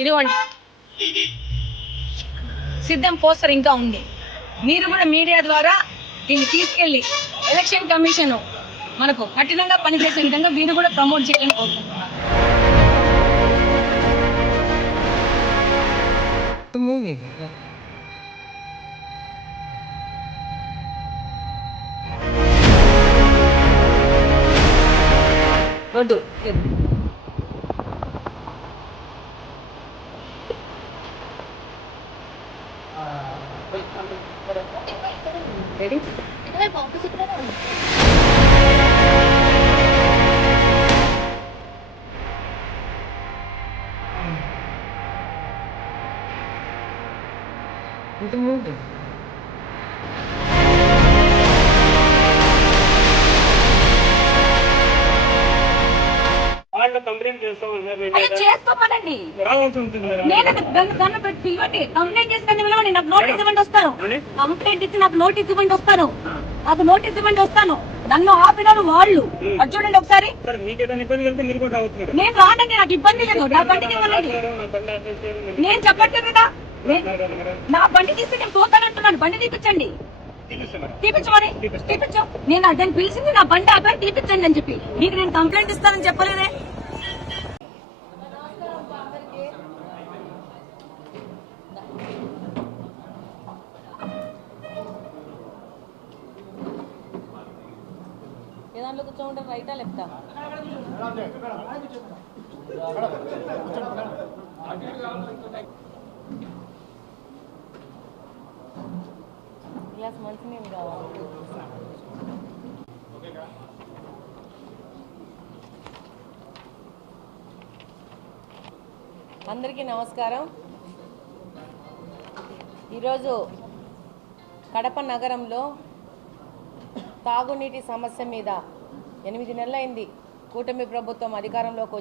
ఇదిగోండి సిద్ధం పోస్టర్ ఇంకా ఉంది. మీరు కూడా మీడియా ద్వారా దీన్ని తీసుకెళ్లి ఎలక్షన్ కమిషన్ మనకు కఠినంగా పనిచేసే విధంగా మీరు కూడా ప్రమోట్ చేయాలని కోరుకుంటున్నారు. రెడీ చేసుకోమనండి. నేను పెట్టి ఇవ్వండి, కంప్లైంట్ చేసుకుని వెళ్ళండి. నాకు నోటీస్ ఇవ్వండి, వస్తాను. కంప్లైంట్ ఇచ్చి నాకు నోటీస్ ఇవ్వండి, వస్తాను. నాకు నోటీస్ ఇవ్వండి, వస్తాను. నన్ను ఆపినారు వాళ్ళు. అది చూడండి ఒకసారి. నేను రానండి, నాకు ఇబ్బంది లేదు. నా బండికి ఇవ్వండి. నేను చెప్పట్లేదు కదా, నా బండి తీస్తే నేను పోతానంటున్నాను. బండి తీపించండి, తీపించమని తీపించు. నేను దాన్ని పిలిచింది నా బండి ఆపై తీపించండి అని చెప్పి. నీకు నేను కంప్లైంట్ ఇస్తానని చెప్పలేదే. దాంట్లో కూర్చోండి, రైటా లెఫ్టా? గ్లాస్ మంచినీళ్ళు కావాలి. అందరికీ నమస్కారం. ఈరోజు కడప నగరంలో తాగునీటి సమస్య మీద 8 నెలలైంది కూటమి ప్రభుత్వం అధికారంలోకి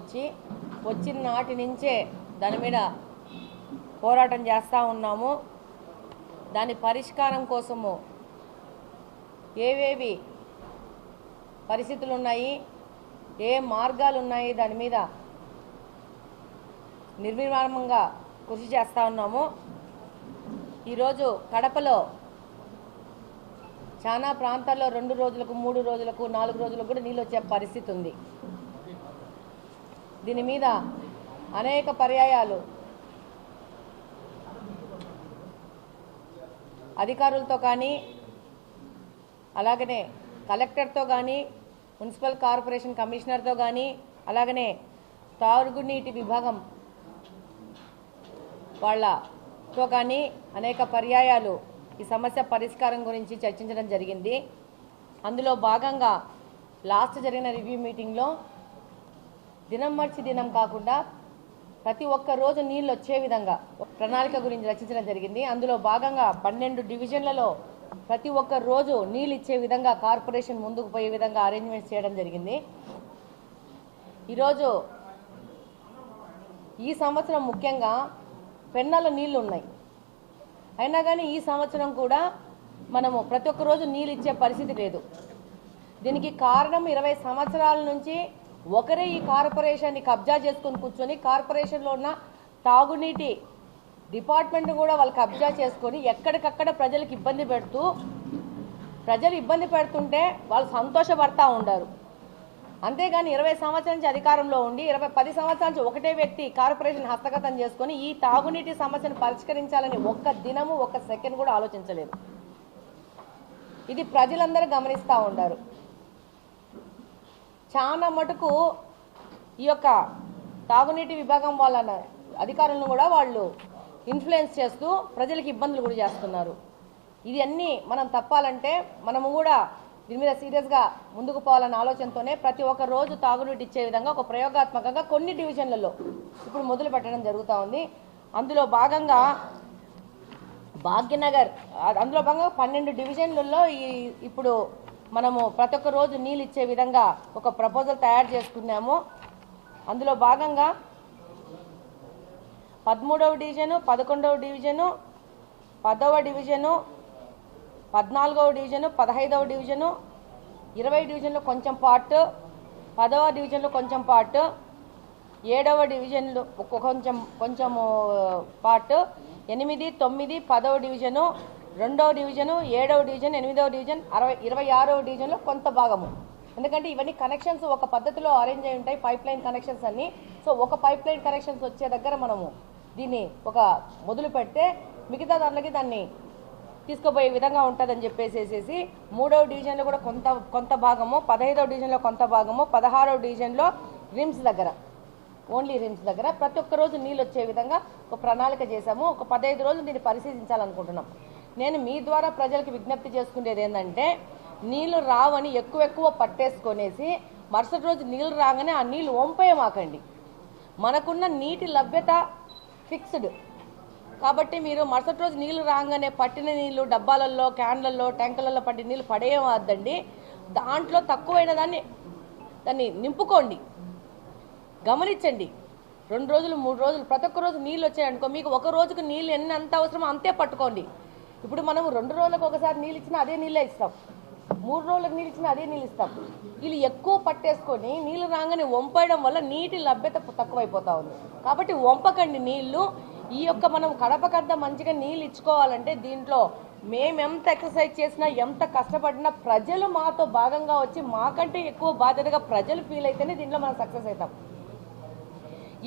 వచ్చిన నాటి నుంచే దాని మీద పోరాటం చేస్తూ ఉన్నాము. దాని పరిష్కారం కోసము ఏవేవి పరిస్థితులు ఉన్నాయి, ఏ మార్గాలు ఉన్నాయి, దాని మీద నిర్విరామంగా కృషి చేస్తూ ఉన్నాము. ఈరోజు కడపలో చాలా ప్రాంతాల్లో 2 రోజులకు 3 రోజులకు 4 రోజులకు కూడా నీళ్ళు వచ్చే పరిస్థితి ఉంది. దీని మీద అనేక పర్యాయాలు అధికారులతో కానీ, అలాగనే కలెక్టర్తో కానీ, మున్సిపల్ కార్పొరేషన్ కమిషనర్తో కానీ, అలాగనే తాగునీటి విభాగం వాళ్ళతో కానీ అనేక పర్యాయాలు ఈ సమస్య పరిష్కారం గురించి చర్చించడం జరిగింది. అందులో భాగంగా లాస్ట్ జరిగిన రివ్యూ మీటింగ్లో దినం మార్చి దినం కాకుండా ప్రతి ఒక్క రోజు నీళ్ళు వచ్చే విధంగా ప్రణాళిక గురించి రచించడం జరిగింది. అందులో భాగంగా 12 డివిజన్లలో ప్రతి ఒక్క రోజు నీళ్ళు ఇచ్చే విధంగా కార్పొరేషన్ ముందుకు పోయే విధంగా అరేంజ్మెంట్స్ చేయడం జరిగింది. ఈరోజు ఈ సంవత్సరం ముఖ్యంగా పెన్నాలో నీళ్లు ఉన్నాయి, అయినా కానీ ఈ సంవత్సరం కూడా మనము ప్రతి ఒక్క రోజు నీళ్ళు ఇచ్చే పరిస్థితి లేదు. దీనికి కారణం 20 సంవత్సరాల నుంచి ఒకరే ఈ కార్పొరేషన్ని కబ్జా చేసుకొని కూర్చొని కార్పొరేషన్లో ఉన్న తాగునీటి డిపార్ట్మెంట్ కూడా వాళ్ళు కబ్జా చేసుకొని ఎక్కడికక్కడ ప్రజలకు ఇబ్బంది పెడుతూ, ప్రజలు ఇబ్బంది పెడుతుంటే వాళ్ళు సంతోషపడతా ఉండారు. అంతేగాని 20 సంవత్సరాల నుంచి అధికారంలో ఉండి 10 సంవత్సరాల నుంచి ఒకటే వ్యక్తి కార్పొరేషన్ హస్తగతం చేసుకొని ఈ తాగునీటి సమస్యను పరిష్కరించాలని ఒక్క దినము ఒక్క సెకండ్ కూడా ఆలోచించలేదు. ఇది ప్రజలందరూ గమనిస్తూ ఉండారు. చాలా మటుకు ఈ యొక్క తాగునీటి విభాగం వాళ్ళ అధికారులను కూడా వాళ్ళు ఇన్ఫ్లుయెన్స్ చేస్తూ ప్రజలకు ఇబ్బందులు కూడా చేస్తున్నారు. ఇది అన్నీ మనం తప్పాలంటే మనము కూడా దీని మీద సీరియస్గా ముందుకు పోవాలన్న ఆలోచనతోనే ప్రతి ఒక్క రోజు తాగునీటి ఇచ్చే విధంగా ఒక ప్రయోగాత్మకంగా కొన్ని డివిజన్లలో ఇప్పుడు మొదలు పెట్టడం జరుగుతూ ఉంది. అందులో భాగంగా భాగ్యనగర్, అందులో భాగంగా 12 డివిజన్లలో ఇప్పుడు మనము ప్రతి ఒక్క రోజు నీళ్ళు ఇచ్చే విధంగా ఒక ప్రపోజల్ తయారు చేసుకున్నాము. అందులో భాగంగా 13వ డివిజను, 11వ డివిజను, 10వ డివిజను, 14వ డివిజను, 15వ డివిజను, 20 డివిజన్లో కొంచెం పార్ట్, 10వ డివిజన్లో కొంచెం పార్ట్, 7వ డివిజన్లు కొంచెం కొంచెము పార్ట్ 8, 9, 10వ డివిజను, 2వ డివిజను, 7వ డివిజన్, 8వ డివిజన్, 26వ డివిజన్లో కొంత భాగము. ఎందుకంటే ఇవన్నీ కనెక్షన్స్ ఒక పద్ధతిలో అరేంజ్ అయి ఉంటాయి, పైప్ లైన్ కనెక్షన్స్ అన్ని. సో ఒక పైప్ లైన్ కనెక్షన్స్ వచ్చే దగ్గర మనము దీన్ని ఒక మొదలు పెడితే మిగతా దాంట్లోకి దాన్ని తీసుకుపోయే విధంగా ఉంటుందని చెప్పేసేసి 3వ డివిజన్లో కూడా కొంత భాగము, 15వ డివిజన్లో కొంత భాగము, 16వ డివిజన్లో రిమ్స్ దగ్గర, ఓన్లీ రిమ్స్ దగ్గర ప్రతి ఒక్క రోజు నీళ్ళు వచ్చే విధంగా ఒక ప్రణాళిక చేశాము. ఒక 15 రోజులు దీన్ని పరిశీలించాలనుకుంటున్నాం. నేను మీ ద్వారా ప్రజలకు విజ్ఞప్తి చేసుకునేది ఏంటంటే, నీళ్లు రావని ఎక్కువ పట్టేసుకొనేసి మరుసటి రోజు నీళ్లు రాగానే ఆ నీళ్లు వంపేయమాకండి. మనకున్న నీటి లభ్యత ఫిక్స్డ్ కాబట్టి మీరు మరుసటి రోజు నీళ్లు రాగానే పట్టిన నీళ్లు డబ్బాలలో, క్యాన్లలో, ట్యాంకులలో పట్టిన నీళ్లు పడేయవద్దండి. దాంట్లో తక్కువైన దాన్ని నింపుకోండి. గమనించండి, 2 రోజులు 3 రోజులు ప్రతి ఒక్క రోజు నీళ్ళు వచ్చాయనుకో, మీకు ఒక రోజుకు నీళ్ళు ఎంత అవసరమో అంతే పట్టుకోండి. ఇప్పుడు మనం 2 రోజులకు ఒకసారి నీళ్ళు ఇచ్చినా అదే నీళ్ళే ఇస్తాం, 3 రోజులకు నీళ్ళు ఇచ్చినా అదే నీళ్ళు ఇస్తాం. వీళ్ళు ఎక్కువ పట్టేసుకొని నీళ్ళు రాగానే వంపేయడం వల్ల నీటి లభ్యత తక్కువైపోతా ఉంది. కాబట్టి వంపకండి నీళ్లు. ఈ యొక్క మనం కడపకంతా మంచిగా నీళ్ళు ఇచ్చుకోవాలంటే దీంట్లో మేము ఎంత ఎక్సర్సైజ్ చేసినా, ఎంత కష్టపడినా ప్రజలు మాతో భాగంగా వచ్చి మాకంటే ఎక్కువ బాధ్యతగా ప్రజలు ఫీల్ అయితేనే దీంట్లో మనం సక్సెస్ అవుతాం.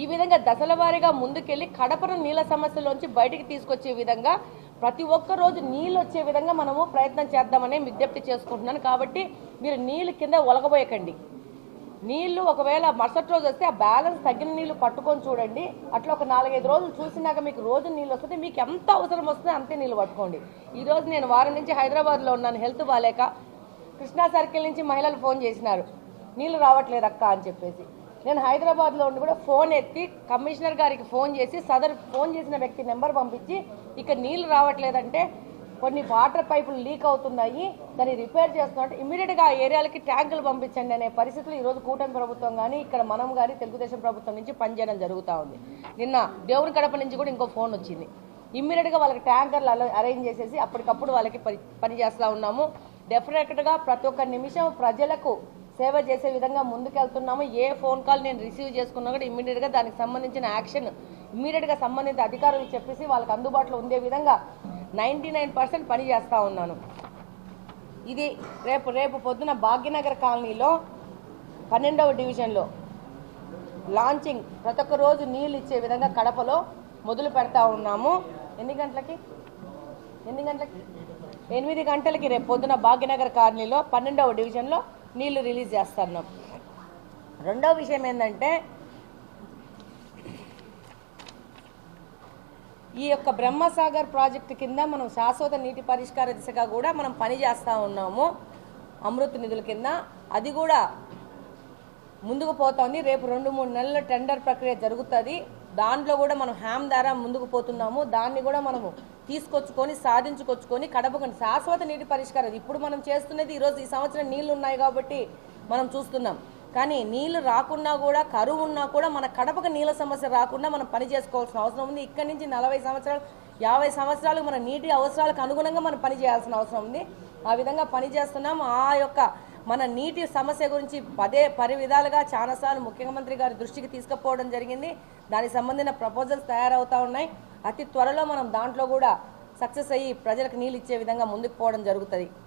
ఈ విధంగా దశల వారీగా ముందుకెళ్ళి కడపను నీళ్ళ సమస్యలోంచి బయటికి తీసుకొచ్చే విధంగా ప్రతి ఒక్క రోజు నీళ్ళు వచ్చే విధంగా మనము ప్రయత్నం చేద్దామని విజ్ఞప్తి చేసుకుంటున్నాను. కాబట్టి మీరు నీళ్ళు కింద ఒలగబోయకండి. నీళ్లు ఒకవేళ మరుసటి రోజు వస్తే ఆ బ్యాలెన్స్ తగ్గిన నీళ్లు పట్టుకొని చూడండి. అట్లా ఒక 4-5 రోజులు చూసినాక మీకు రోజు నీళ్ళు వస్తుంది, మీకు ఎంత అవసరం వస్తుందో అంతే నీళ్ళు పట్టుకోండి. ఈరోజు నేను వారం నుంచి హైదరాబాద్లో ఉన్నాను, హెల్త్ బాగాలేక. కృష్ణా సర్కిల్ నుంచి మహిళలు ఫోన్ చేసినారు, నీళ్ళు రావట్లేదు అక్క అని చెప్పేసి. నేను హైదరాబాద్లో ఉండి కూడా ఫోన్ ఎత్తి కమిషనర్ గారికి ఫోన్ చేసి ఫోన్ చేసిన వ్యక్తి నెంబర్ పంపించి ఇక్కడ నీళ్లు రావట్లేదంటే కొన్ని వాటర్ పైపులు లీక్ అవుతున్నాయి, దాన్ని రిపేర్ చేస్తున్నట్టు ఇమ్మీడియట్గా ఆ ఏరియాలకి ట్యాంకులు పంపించండి అనే పరిస్థితులు ఈరోజు కూటమి ప్రభుత్వం కానీ ఇక్కడ మనం కానీ తెలుగుదేశం ప్రభుత్వం నుంచి పనిచేయడం జరుగుతూ ఉంది. నిన్న దేవుని కడప నుంచి కూడా ఇంకో ఫోన్ వచ్చింది. ఇమ్మీడియట్గా వాళ్ళకి ట్యాంకర్లు అరేంజ్ చేసేసి అప్పటికప్పుడు వాళ్ళకి పని చేస్తూ ఉన్నాము. డెఫినెట్గా ప్రతి ఒక్క నిమిషం ప్రజలకు సేవ చేసే విధంగా ముందుకెళ్తున్నాము. ఏ ఫోన్ కాల్ నేను రిసీవ్ చేసుకున్నా కూడా ఇమ్మీడియట్గా దానికి సంబంధించిన యాక్షన్ ఇమ్మీడియట్గా సంబంధిత అధికారులకు చెప్పేసి వాళ్ళకి అందుబాటులో ఉండే విధంగా 99% పని చేస్తూ ఉన్నాను. ఇది రేపు పొద్దున భాగ్యనగర్ కాలనీలో 12వ డివిజన్లో లాంచింగ్ ప్రతి ఒక్క రోజు నీళ్ళు ఇచ్చే విధంగా కడపలో మొదలు పెడతా ఉన్నాము. ఎన్ని గంటలకి 8 గంటలకి రేపు పొద్దున భాగ్యనగర్ కాలనీలో 12వ డివిజన్లో నీళ్లు రిలీజ్ చేస్తున్నాం. రెండవ విషయం ఏంటంటే, ఈ యొక్క బ్రహ్మసాగర్ ప్రాజెక్టు కింద మనం శాశ్వత నీటి పరిష్కార దిశగా కూడా మనం పని చేస్తూ ఉన్నాము. అమృత్ నిధుల కింద అది కూడా ముందుకు పోతుంది. రేపు 2-3 నెలల టెండర్ ప్రక్రియ జరుగుతుంది. దాంట్లో కూడా మనం హ్యామ్ ద్వారా ముందుకు పోతున్నాము. దాన్ని కూడా మనము సాధించుకొచ్చుకొని కడపకు శాశ్వత నీటి పరిష్కారం. ఇప్పుడు మనం చేస్తున్నది ఈరోజు ఈ సంవత్సరం నీళ్లు ఉన్నాయి కాబట్టి మనం చూస్తున్నాం. కానీ నీళ్లు రాకున్నా కూడా, కరువు ఉన్నా కూడా మన కడపకు నీళ్ళ సమస్య రాకుండా మనం పని చేసుకోవాల్సిన అవసరం ఉంది. ఇక్కడి నుంచి 40 సంవత్సరాలు 50 సంవత్సరాలు మన నీటి అవసరాలకు అనుగుణంగా మనం పని చేయాల్సిన అవసరం ఉంది. ఆ విధంగా పని చేస్తున్నాం. ఆ యొక్క మన నీటి సమస్య గురించి పరి విధాలుగా చాలాసార్లు ముఖ్యమంత్రి గారి దృష్టికి తీసుకుపోవడం జరిగింది. దానికి సంబంధించిన ప్రపోజల్స్ తయారవుతూ ఉన్నాయి. అతి త్వరలో మనం దాంట్లో కూడా సక్సెస్ అయ్యి ప్రజలకు నీళ్ళు ఇచ్చే విధంగా ముందుకు పోవడం జరుగుతుంది.